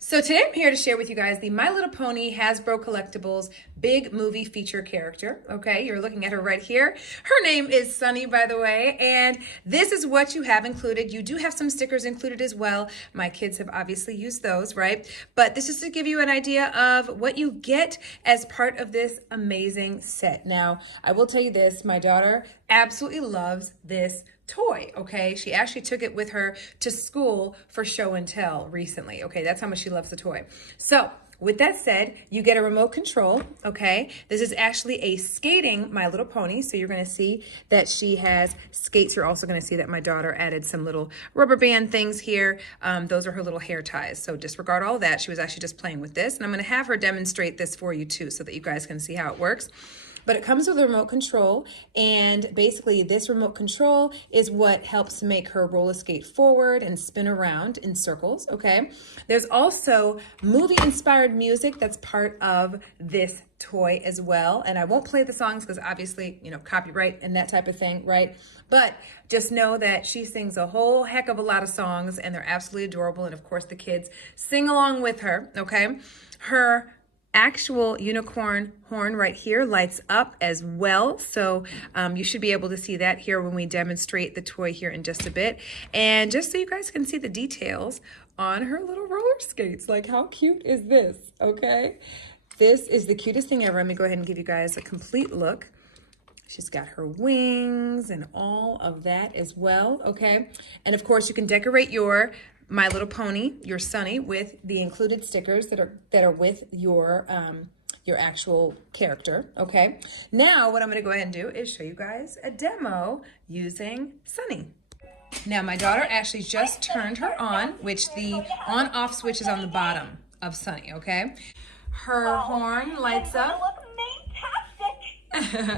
So today I'm here to share with you guys the My Little Pony Hasbro Collectibles big movie feature character. Okay, you're looking at her right here. Her name is Sunny, by the way, and this is what you have included. You do have some stickers included as well. My kids have obviously used those, right? But this is to give you an idea of what you get as part of this amazing set. Now, I will tell you this, my daughter absolutely loves this toy, okay? She actually took it with her to school for show and tell recently, okay? That's how much she loves the toy. So, with that said, you get a remote control, okay? This is actually a skating My Little Pony, so you're gonna see that she has skates. You're also gonna see that my daughter added some little rubber band things here. Those are her little hair ties, so disregard all that. She was actually just playing with this, and I'm gonna have her demonstrate this for you too, so that you guys can see how it works. But it comes with a remote control, and basically this remote control is what helps make her roller skate forward and spin around in circles, okay? There's also movie-inspired music that's part of this toy as well, and I won't play the songs because obviously, you know, copyright and that type of thing, right? But just know that she sings a whole heck of a lot of songs, and they're absolutely adorable, and of course the kids sing along with her, okay? Her actual unicorn horn right here lights up as well, so you should be able to see that here when we demonstrate the toy here in just a bit. And just so you guys can see the details on her little roller skates, like how cute is this, okay? This is the cutest thing ever. Let me go ahead and give you guys a complete look. She's got her wings and all of that as well, okay? And of course you can decorate your My Little Pony, your Sunny, with the included stickers that are with your actual character, okay? Now what I'm gonna go ahead and do is show you guys a demo using Sunny. Now my daughter actually just turned her on, which the on-off switch is on the bottom of Sunny, okay? Her horn lights up.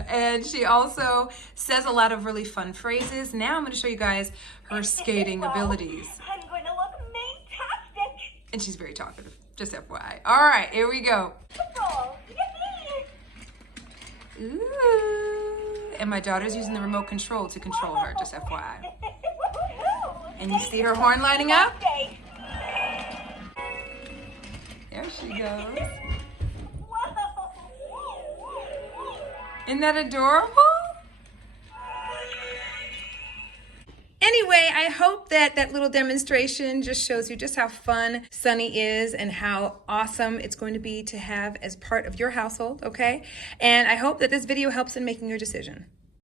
And she also says a lot of really fun phrases. Now I'm going to show you guys her skating abilities. I'm going to look fantastic. And she's very talkative, just FYI. All right, here we go. Ooh. And my daughter's using the remote control to control her, just FYI. And you see her horn lighting up? There she goes. Isn't that adorable? Anyway, I hope that that little demonstration just shows you just how fun Sunny is and how awesome it's going to be to have as part of your household, okay? And I hope that this video helps in making your decision.